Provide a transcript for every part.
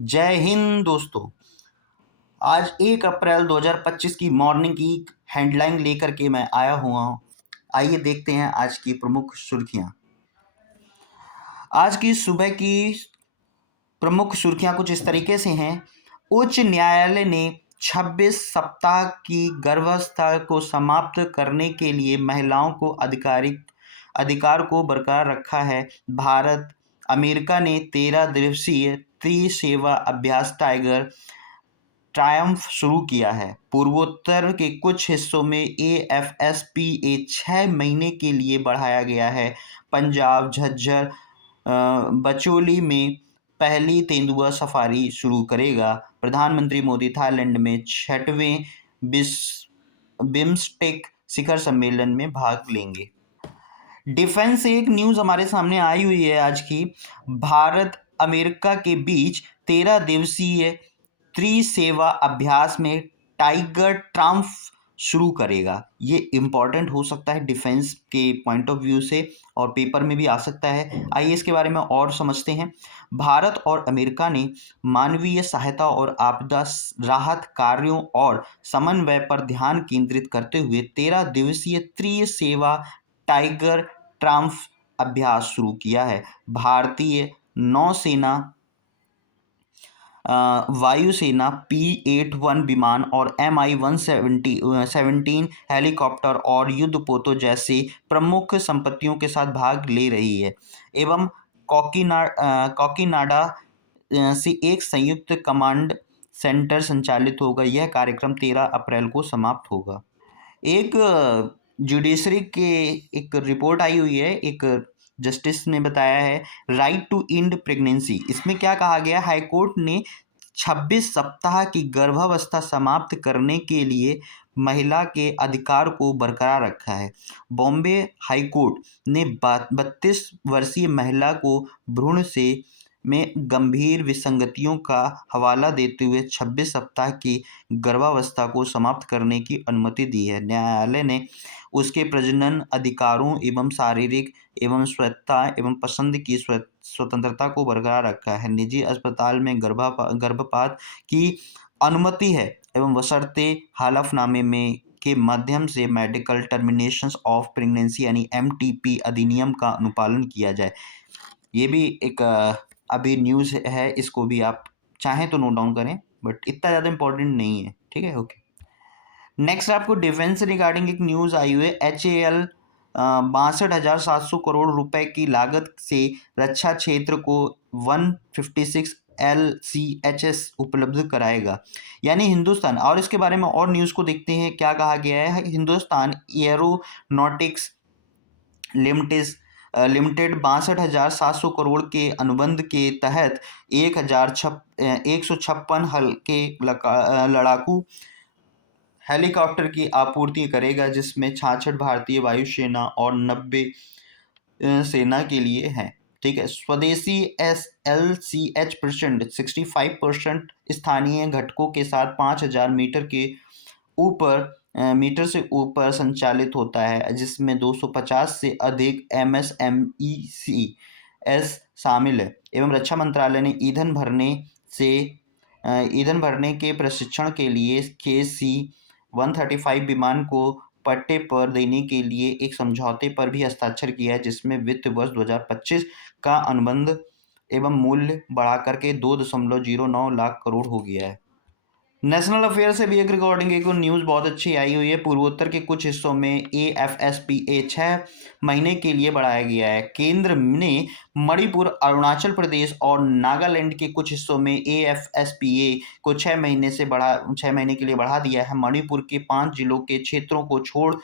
जय हिंद दोस्तों। आज 1 अप्रैल 2025 की मॉर्निंग की हेडलाइन लेकर के मैं आया हुआ हूँ। आइए देखते हैं आज की प्रमुख सुर्खियां। आज की सुबह की प्रमुख सुर्खियां कुछ इस तरीके से हैं। उच्च न्यायालय ने 26 सप्ताह की गर्भावस्था को समाप्त करने के लिए महिलाओं को अधिकार को बरकरार रखा है। भारत अमेरिका ने 13 दिवसीय त्रिसेवा अभ्यास टाइगर ट्रायम्फ शुरू किया है। पूर्वोत्तर के कुछ हिस्सों में एएफएसपीए 6 महीने के लिए बढ़ाया गया है। पंजाब झज्जर बचोली में पहली तेंदुआ सफारी शुरू करेगा। प्रधानमंत्री मोदी थाईलैंड में 6वें बिम्स्टेक शिखर सम्मेलन में भाग लेंगे। डिफेंस से एक न्यूज हमारे सामने आई हुई है आज की। भारत अमेरिका के बीच 13 दिवसीय त्रिसेवा अभ्यास में टाइगर ट्रायम्फ शुरू करेगा। ये इम्पॉर्टेंट हो सकता है डिफेंस के पॉइंट ऑफ व्यू से और पेपर में भी आ सकता है। आइए इसके बारे में और समझते हैं। भारत और अमेरिका ने मानवीय सहायता और आपदा राहत कार्यों और समन्वय पर ध्यान केंद्रित करते हुए 13 दिवसीय त्रिसेवा टाइगर ट्रायम्फ अभ्यास शुरू किया है। भारतीय नौसेना वायुसेना P-81 विमान और Mi-17 हेलीकॉप्टर और युद्धपोतों जैसे प्रमुख संपत्तियों के साथ भाग ले रही है एवं कोकिनाडा से एक संयुक्त कमांड सेंटर संचालित होगा। यह कार्यक्रम 13 अप्रैल को समाप्त होगा। एक जुडिशरी के एक रिपोर्ट आई हुई है, एक जस्टिस ने बताया है राइट टू एंड प्रेगनेंसी। इसमें क्या कहा गया, हाईकोर्ट ने 26 सप्ताह की गर्भावस्था समाप्त करने के लिए महिला के अधिकार को बरकरार रखा है। बॉम्बे हाईकोर्ट ने 32 वर्षीय महिला को भ्रूण से में गंभीर विसंगतियों का हवाला देते हुए 26 सप्ताह की गर्भावस्था को समाप्त करने की अनुमति दी है। न्यायालय ने उसके प्रजनन अधिकारों एवं शारीरिक एवं स्वायत्तता एवं पसंद की स्वतंत्रता को बरकरार रखा है। निजी अस्पताल में गर्भपात की अनुमति है एवं बशर्ते हलफनामे में के माध्यम से मेडिकल टर्मिनेशन ऑफ प्रेगनेंसी यानी MTP अधिनियम का अनुपालन किया जाए। ये भी एक अभी न्यूज़ है, इसको भी आप चाहें तो नोट डाउन करें, बट इतना ज़्यादा इम्पोर्टेंट नहीं है। ठीक है, ओके। नेक्स्ट आपको डिफेंस से रिगार्डिंग एक न्यूज़ आई हुई है। HAL 62,700 करोड़ रुपए की लागत से रक्षा क्षेत्र को 156 LCHS उपलब्ध कराएगा, यानी हिंदुस्तान। और इसके बारे में और न्यूज़ को देखते हैं क्या कहा गया है। हिंदुस्तान एरोनॉटिक्स लिमिटेड 62,700 करोड़ के अनुबंध के तहत 156 हल्के लड़ाकू हेलीकॉप्टर की आपूर्ति करेगा, जिसमें 66 भारतीय वायुसेना और 90 सेना के लिए हैं। ठीक है, स्वदेशी SLCH % 65% स्थानीय घटकों के साथ 5,000 मीटर से ऊपर संचालित होता है, जिसमें 250 से अधिक MSMECS शामिल है। एवं रक्षा मंत्रालय ने ईंधन भरने के प्रशिक्षण के लिए KC-135 विमान को पट्टे पर देने के लिए एक समझौते पर भी हस्ताक्षर किया है, जिसमें वित्त वर्ष 2025 का अनुबंध एवं मूल्य बढ़ाकर के 2.09 लाख करोड़ हो गया है। नेशनल अफेयर से भी एक रिकॉर्डिंग एक न्यूज़ बहुत अच्छी आई हुई है। पूर्वोत्तर के कुछ हिस्सों में AFSPA 6 महीने के लिए बढ़ाया गया है। केंद्र ने मणिपुर, अरुणाचल प्रदेश और नागालैंड के कुछ हिस्सों में AFSPA को 6 महीने के लिए बढ़ा दिया है। मणिपुर के 5 जिलों के क्षेत्रों को छोड़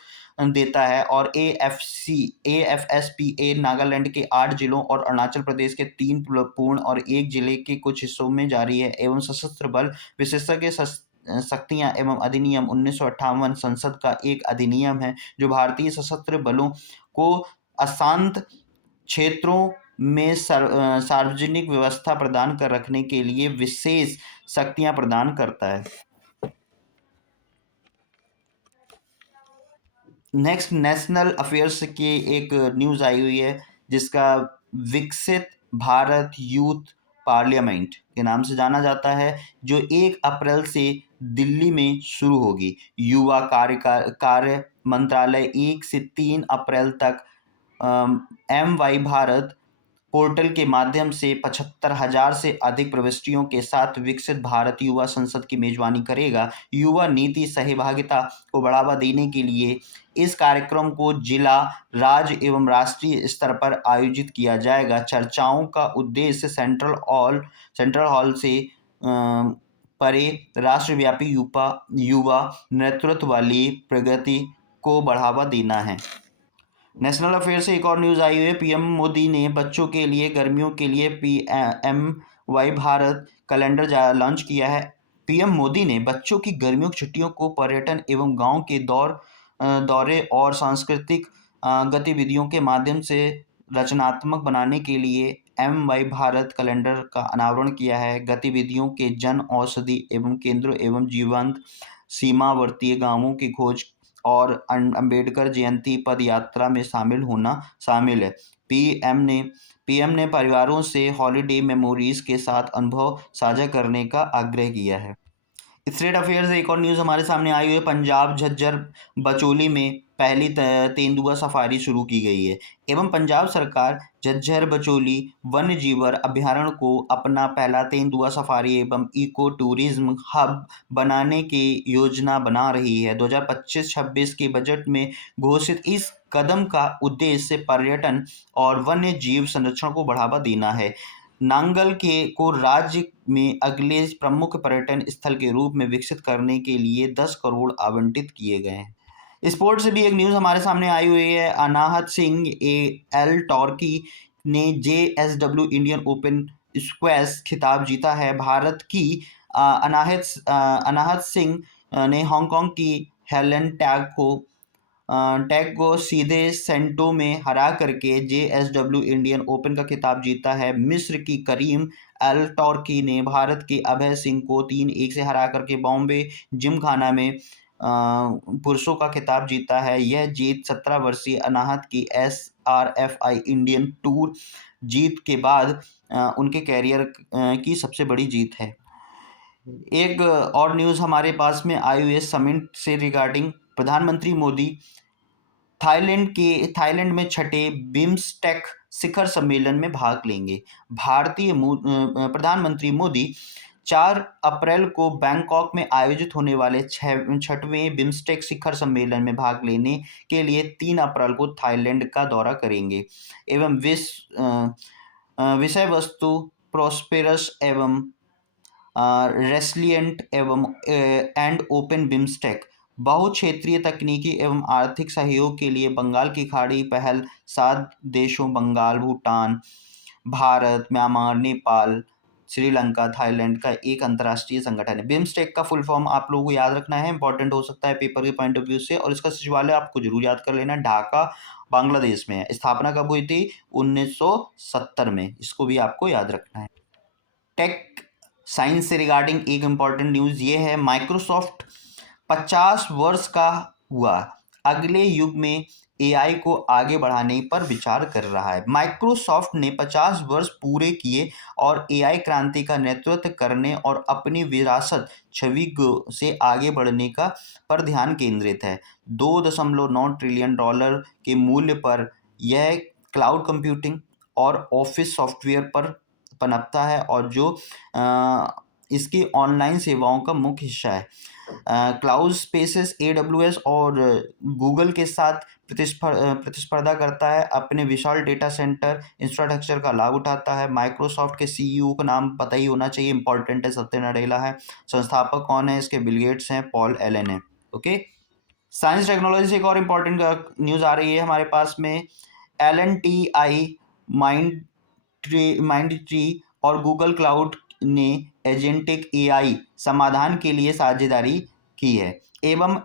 देता है और AFSPA नागालैंड के 8 जिलों और अरुणाचल प्रदेश के 3 पूर्ण और 1 जिले के कुछ हिस्सों में जारी है। एवं सशस्त्र बल विशेषज्ञ शक्तियां एवं अधिनियम 1958 संसद का एक अधिनियम है, जो भारतीय सशस्त्र बलों को अशांत क्षेत्रों में सार्वजनिक व्यवस्था प्रदान कर रखने के लिए विशेष शक्तियां प्रदान करता है। नेक्स्ट नेशनल अफेयर्स की एक न्यूज़ आई हुई है, जिसका विकसित भारत यूथ पार्लियामेंट के नाम से जाना जाता है, जो 1 अप्रैल से दिल्ली में शुरू होगी। युवा कार्य मंत्रालय 1 से 3 अप्रैल तक MY भारत पोर्टल के माध्यम से 75,000 से अधिक प्रविष्टियों के साथ विकसित भारत युवा संसद की मेजबानी करेगा। युवा नीति सहभागिता को बढ़ावा देने के लिए इस कार्यक्रम को जिला, राज्य एवं राष्ट्रीय स्तर पर आयोजित किया जाएगा। चर्चाओं का उद्देश्य सेंट्रल हॉल से परे राष्ट्रव्यापी युवा नेतृत्व वाली प्रगति को बढ़ावा देना है। नेशनल अफेयर से एक और न्यूज़ आई हुई है। पीएम मोदी ने बच्चों के लिए गर्मियों के लिए PMY भारत कैलेंडर लॉन्च किया है। पीएम मोदी ने बच्चों की गर्मियों की छुट्टियों को पर्यटन एवं गांव के दौरे और सांस्कृतिक गतिविधियों के माध्यम से रचनात्मक बनाने के लिए MY भारत कैलेंडर का अनावरण किया है। गतिविधियों के जन औषधि एवं केंद्र एवं जीवंत सीमावर्ती गांवों की खोज और अंबेडकर जयंती पद यात्रा में होना शामिल है। पीएम ने परिवारों से हॉलिडे मेमोरीज के साथ अनुभव साझा करने का आग्रह किया है। स्टेट अफेयर से एक और न्यूज़ हमारे सामने आई हुई है। पंजाब झज्जर बचोली में पहली तेंदुआ सफारी शुरू की गई है एवं पंजाब सरकार झज्जर बचोली वन्य जीवन अभ्यारण्य को अपना पहला तेंदुआ सफारी एवं इको टूरिज्म हब बनाने की योजना बना रही है। 2025-26 के बजट में घोषित इस कदम का उद्देश्य पर्यटन और वन्य जीव संरक्षण को बढ़ावा देना है। नांगल को राज्य में अगले प्रमुख पर्यटन स्थल के रूप में विकसित करने के लिए 10 करोड़ आवंटित किए गए हैं। स्पोर्ट से भी एक न्यूज़ हमारे सामने आई हुई है। अनाहत सिंह एल टॉर्की ने JSW इंडियन ओपन स्क्वैश खिताब जीता है। भारत की अनाहत सिंह ने हांगकांग की हेलन टैग को सीधे सेंटो में हरा करके JSW इंडियन ओपन का खिताब जीता है। मिस्र की करीम एल टॉर्की ने भारत के अभय सिंह को 3-1 से हरा करके बॉम्बे जिमखाना में पुरुषों का खिताब जीता है। यह जीत 17 वर्षीय अनाहत की SRFI इंडियन टूर जीत के बाद उनके कैरियर की सबसे बड़ी जीत है। एक और न्यूज़ हमारे पास में आई हुई है समिट से रिगार्डिंग। प्रधानमंत्री मोदी थाईलैंड में छठे बिम्स्टेक शिखर सम्मेलन में भाग लेंगे। प्रधानमंत्री मोदी 4 अप्रैल को बैंकॉक में आयोजित होने वाले 6वें बिम्स्टेक शिखर सम्मेलन में भाग लेने के लिए 3 अप्रैल को थाईलैंड का दौरा करेंगे एवं विषय वस्तु प्रॉस्पेरस एवं रेसिलिएंट एंड ओपन बिम्स्टेक बहुक्षेत्रीय तकनीकी एवं आर्थिक सहयोग के लिए बंगाल की खाड़ी पहल 7 देशों बंगाल, भूटान, भारत, म्यांमार, नेपाल, श्रीलंका, थाईलैंड का एक अंतर्राष्ट्रीय संगठन है। बिम्स्टेक का फुल फॉर्म आप लोगों को याद रखना है, इंपॉर्टेंट हो सकता है पेपर के पॉइंट ऑफ व्यू से, और इसका सचिवालय आपको जरूर याद कर लेना, ढाका बांग्लादेश में है। स्थापना कब हुई थी? 1970 में। इसको भी आपको याद रखना है। टेक साइंस से रिगार्डिंग एक इम्पॉर्टेंट न्यूज़ ये है, माइक्रोसॉफ्ट 50 वर्ष का हुआ, अगले युग में AI को आगे बढ़ाने पर विचार कर रहा है। माइक्रोसॉफ्ट ने 50 वर्ष पूरे किए और AI क्रांति का नेतृत्व करने और अपनी विरासत छवि से आगे बढ़ने का पर ध्यान केंद्रित है। $2.9 ट्रिलियन के मूल्य पर यह क्लाउड कंप्यूटिंग और ऑफिस सॉफ्टवेयर पर पनपता है और जो इसकी ऑनलाइन सेवाओं का मुख्य हिस्सा है। क्लाउड स्पेसेस AWS और गूगल के साथ प्रतिस्पर्धा करता है, अपने विशाल डेटा सेंटर इंफ्रास्ट्रक्चर का लाभ उठाता है। माइक्रोसॉफ्ट के CEO का नाम पता ही होना चाहिए, इंपॉर्टेंट है, सत्य नडेला है। संस्थापक कौन है इसके? बिल गेट्स हैं, पॉल एलन है। ओके, साइंस टेक्नोलॉजी से एक और इम्पॉर्टेंट न्यूज़ आ रही है हमारे पास में। LNTI माइंडट्री और गूगल क्लाउड ने एजेंटिक AI समाधान के लिए साझेदारी की है एवं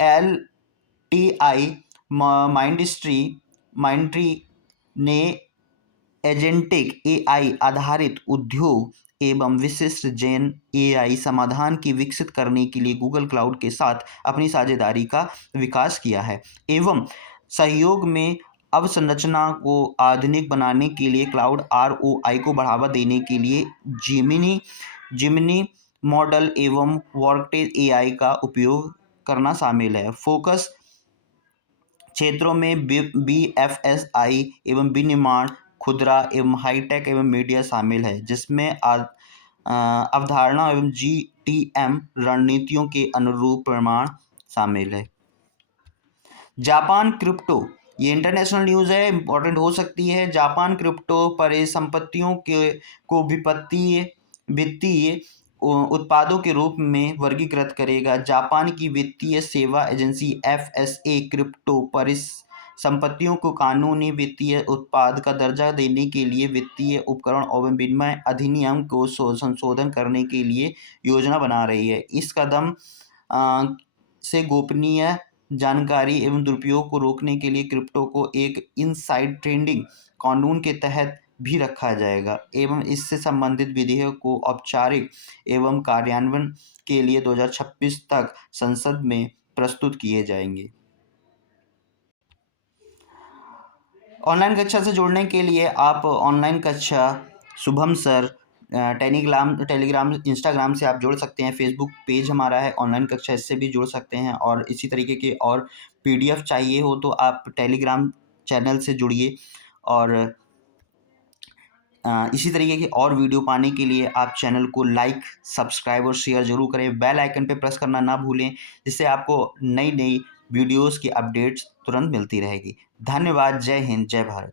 LTI माइंडट्री ने एजेंटिक AI आधारित उद्योग एवं विशिष्ट जेन AI समाधान की विकसित करने के लिए गूगल क्लाउड के साथ अपनी साझेदारी का विकास किया है एवं सहयोग में अवसंरचना को आधुनिक बनाने के लिए क्लाउड ROI को बढ़ावा देने के लिए जिमिनी मॉडल एवं वर्कटेज AI का उपयोग करना शामिल है। फोकस क्षेत्रों में BFSI एवं विनिर्माण, खुदरा एवं हाईटेक एवं मीडिया शामिल है, जिसमें अवधारणा एवं GTM रणनीतियों के अनुरूप प्रमाण शामिल है। जापान क्रिप्टो, ये इंटरनेशनल न्यूज़ है, इंपॉर्टेंट हो सकती है। जापान क्रिप्टो परिसंपत्तियों को वित्तीय उत्पादों के रूप में वर्गीकृत करेगा। जापान की वित्तीय सेवा एजेंसी FSA क्रिप्टो परिसंपत्तियों को कानूनी वित्तीय उत्पाद का दर्जा देने के लिए वित्तीय उपकरण एवं विनिमय अधिनियम को संशोधन करने के लिए योजना बना रही है। इस कदम से गोपनीय जानकारी एवं दुरुपयोग को रोकने के लिए क्रिप्टो को एक इनसाइड ट्रेडिंग कानून के तहत भी रखा जाएगा एवं इससे संबंधित विधेयक को औपचारिक एवं कार्यान्वयन के लिए 2026 तक संसद में प्रस्तुत किए जाएंगे। ऑनलाइन कक्षा से जुड़ने के लिए आप ऑनलाइन कक्षा शुभम सर टेलीग्राम इंस्टाग्राम से आप जुड़ सकते हैं। फेसबुक पेज हमारा है ऑनलाइन कक्षा, इससे भी जुड़ सकते हैं। और इसी तरीके के और PDF चाहिए हो तो आप टेलीग्राम चैनल से जुड़िए। और इसी तरीके की और वीडियो पाने के लिए आप चैनल को लाइक, सब्सक्राइब और शेयर जरूर करें। बेल आइकन पे प्रेस करना ना भूलें, जिससे आपको नई नई वीडियोस की अपडेट्स तुरंत मिलती रहेगी। धन्यवाद। जय हिंद, जय भारत।